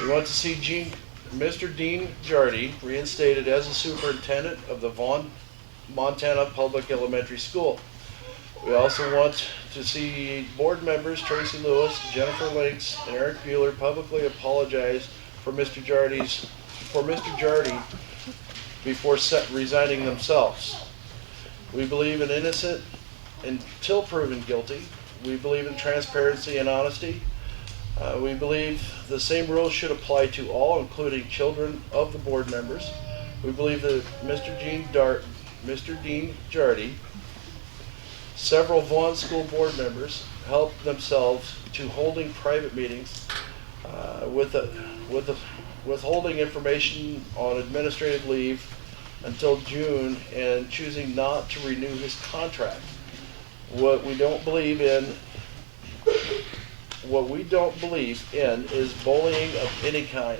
We want to see Mr. Dean Jardy reinstated as the superintendent of the Vaughn, Montana Public Elementary School. We also want to see board members Tracy Lewis, Jennifer Links, and Eric Bueller publicly apologize for Mr. Jardy before resigning themselves. We believe in innocent until proven guilty. We believe in transparency and honesty. We believe the same rules should apply to all, including children of the board members. We believe that Mr. Dean Jardy, several Vaughn School board members helped themselves to holding private meetings, withholding information on administrative leave until June and choosing not to renew his contract. What we don't believe in is bullying of any kind,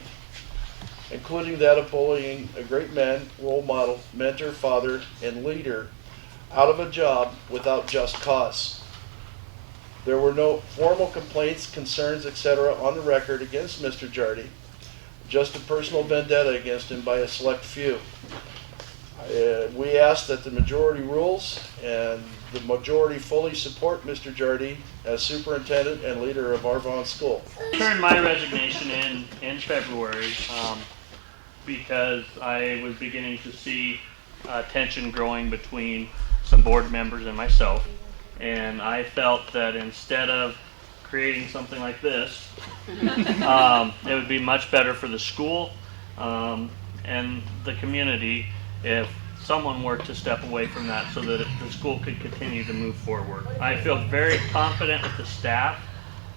including that of bullying a great man, role model, mentor, father, and leader out of a job without just cause. There were no formal complaints, concerns, etc. on the record against Mr. Jardy, just a personal vendetta against him by a select few. We ask that the majority rules and the majority fully support Mr. Jardy as superintendent and leader of our Vaughn school. I turned my resignation in February because I was beginning to see tension growing between some board members and myself, and I felt that instead of creating something like this, it would be much better for the school and the community if someone were to step away from that so that the school could continue to move forward. I feel very confident with the staff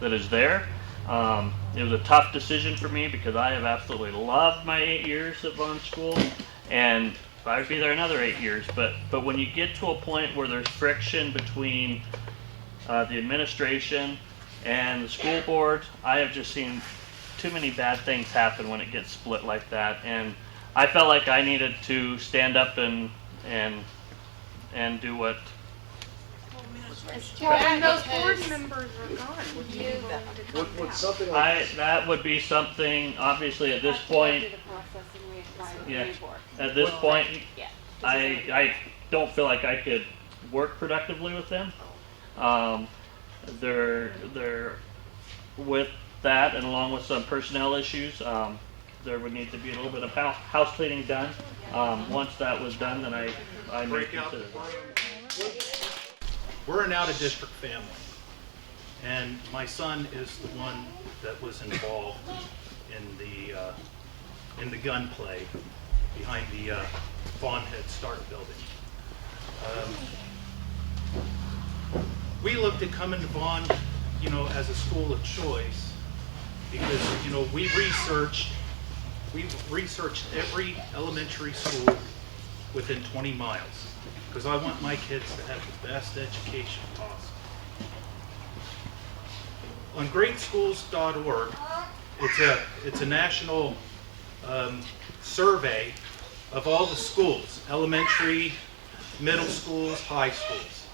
that is there. It was a tough decision for me because I have absolutely loved my 8 years at Vaughn School, and I would be there another 8 years. But when you get to a point where there's friction between the administration and the school board, I have just seen too many bad things happen when it gets split like that, and I felt like I needed to stand up and do what. And those board members are gone. Would you Would something like that would be something, obviously at this point, yeah, at this point, I don't feel like I could work productively with them. They're with that, and along with some personnel issues, there would need to be a little bit of house cleaning done. Once that was done, then I may consider that. We're an out-of-district family, and my son is the one that was involved in the gunplay behind the Vaughn Head Start building. We looked at coming to Vaughn, as a school of choice because, we've researched every elementary school within 20 miles because I want my kids to have the best education possible. On greatschools.org, it's a national survey of all the schools, elementary, middle schools, high schools.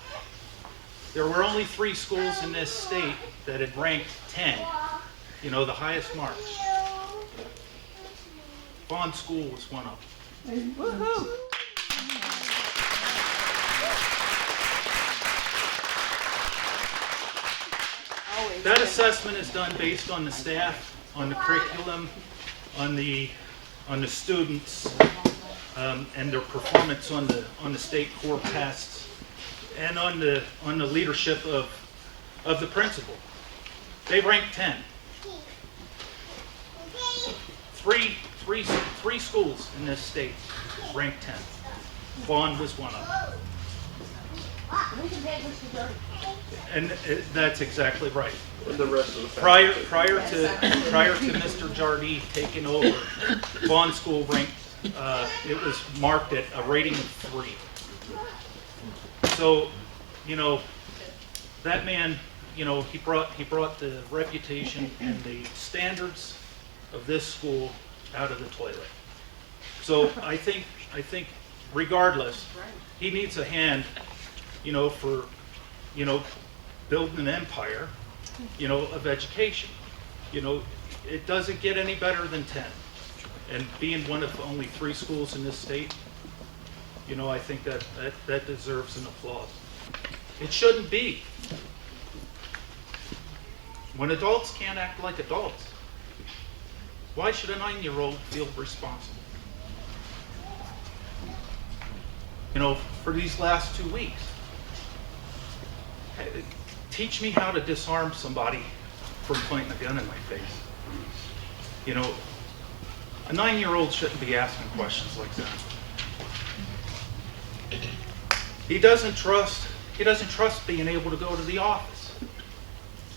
There were only 3 schools in this state that had ranked 10, the highest marks. Vaughn School was one of them. Woohoo! That assessment is done based on the staff, on the curriculum, on the students, and their performance on the state core tests, and on the leadership of the principal. They ranked 10. Three schools in this state ranked 10. Vaughn was one of them. And that's exactly right. the rest of the Prior to Mr. Jardy taking over, Vaughn School ranked, it was marked at a rating of 3. So, that man, he brought the reputation and the standards of this school out of the toilet. So I think regardless, he needs a hand, for, building an empire, of education. it doesn't get any better than 10. And being one of only 3 schools in this state, you know, I think that deserves an applause. It shouldn't be. When adults can't act like adults, why should a 9-year-old feel responsible? You know, for these last 2 weeks, teach me how to disarm somebody from pointing a gun in my face. You know, a 9-year-old shouldn't be asking questions like that. He doesn't trust being able to go to the office.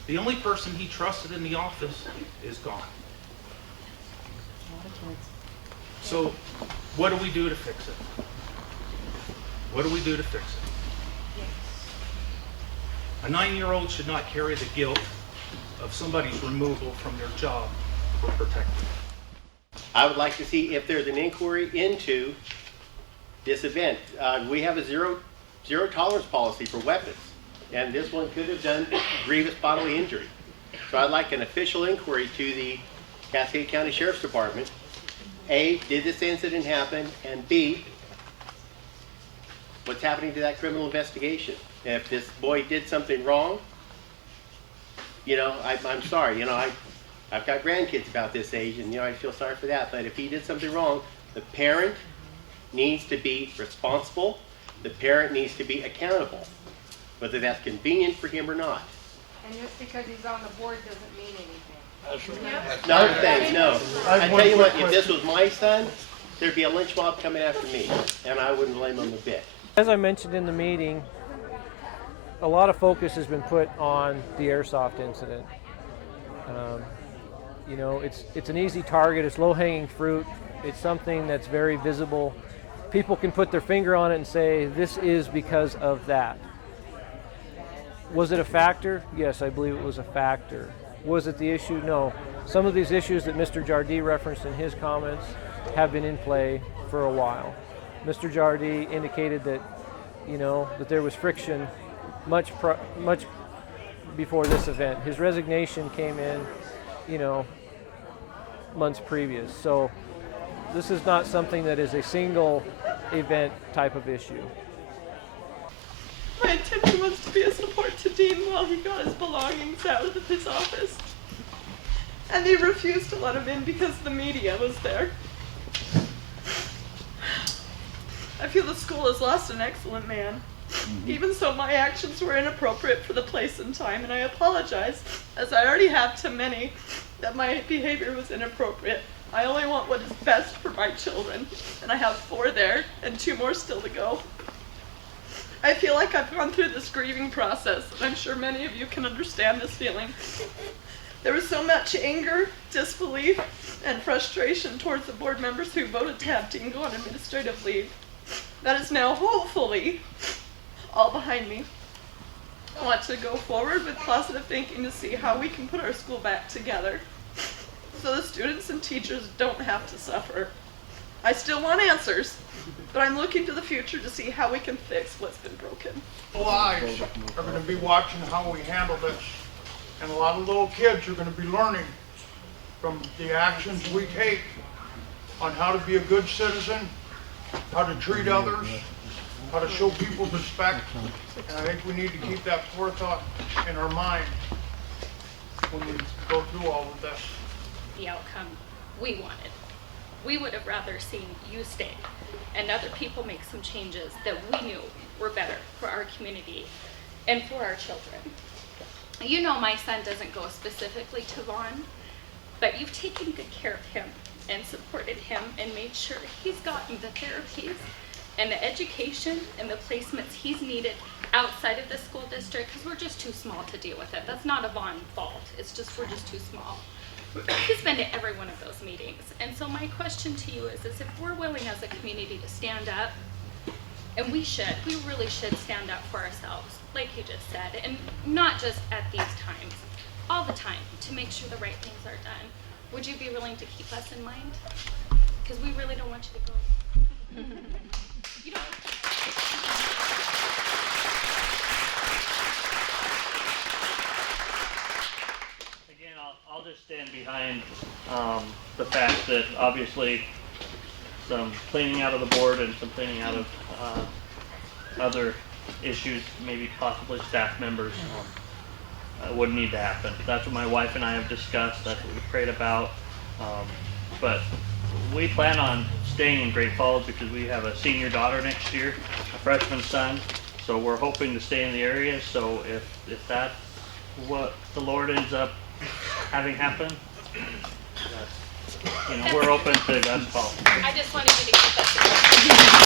The only person he trusted in the office is gone. So what do we do to fix it? What do we do to fix it? A 9-year-old should not carry the guilt of somebody's removal from their job for protecting. I would like to see if there's an inquiry into this event. We have a zero tolerance policy for weapons, and this one could have done grievous bodily injury. So I'd like an official inquiry to the Cascade County Sheriff's Department. A, did this incident happen? And B, what's happening to that criminal investigation? If this boy did something wrong, you know, I'm sorry, you know, I've got grandkids about this age, and you know, I feel sorry for that. But if he did something wrong, the parent needs to be responsible. The parent needs to be accountable, whether that's convenient for him or not. And just because he's on the board doesn't mean anything. No thanks, no. I tell you what, if this was my son, there'd be a lynch mob coming after me, and I wouldn't blame him a bit. As I mentioned in the meeting, a lot of focus has been put on the airsoft incident. You know, it's an easy target, it's low-hanging fruit, it's something that's very visible. People can put their finger on it and say, this is because of that. Was it a factor? Yes, I believe it was a factor. Was it the issue? No. Some of these issues that Mr. Jardee referenced in his comments have been in play for a while. Mr. Jardee indicated that, you know, that there was friction much before this event. His resignation came in, you know, months previous. So this is not something that is a single event type of issue. My intention was to be a support to Dean while he got his belongings out of his office. And they refused to let him in because the media was there. I feel the school has lost an excellent man. Even so, my actions were inappropriate for the place and time, and I apologize, as I already have to many, that my behavior was inappropriate. I only want what is best for my children, and I have 4 there and 2 more still to go. I feel like I've gone through this grieving process, and I'm sure many of you can understand this feeling. There was so much anger, disbelief, and frustration towards the board members who voted to have Dean go on administrative leave. That is now hopefully all behind me. I want to go forward with positive thinking to see how we can put our school back together so the students and teachers don't have to suffer. I still want answers, but I'm looking to the future to see how we can fix what's been broken. All eyes are going to be watching how we handle this, and a lot of little kids are going to be learning from the actions we take on how to be a good citizen, how to treat others, how to show people respect, and I think we need to keep that forethought in our mind when we go through all of this. The outcome we wanted. We would have rather seen you stay and other people make some changes that we knew were better for our community and for our children. You know my son doesn't go specifically to Vaughn, but you've taken good care of him and supported him and made sure he's gotten the therapies and the education and the placements he's needed outside of the school district, because we're just too small to deal with it. That's not a Vaughn fault. It's just we're just too small. He's been to every one of those meetings. And so my question to you is if we're willing as a community to stand up, and we really should stand up for ourselves, like you just said, and not just at these times, all the time, to make sure the right things are done. Would you be willing to keep us in mind? Because we really don't want you to go. You don't. Again, I'll just stand behind the fact that obviously some cleaning out of the board and some cleaning out of other issues, maybe possibly staff members, would need to happen. That's what my wife and I have discussed. That's what we prayed about. But we plan on staying in Great Falls because we have a senior daughter next year, a freshman son. So we're hoping to stay in the area. So if that's what the Lord ends up having happen, we're open to God's call. I just wanted you to keep that together.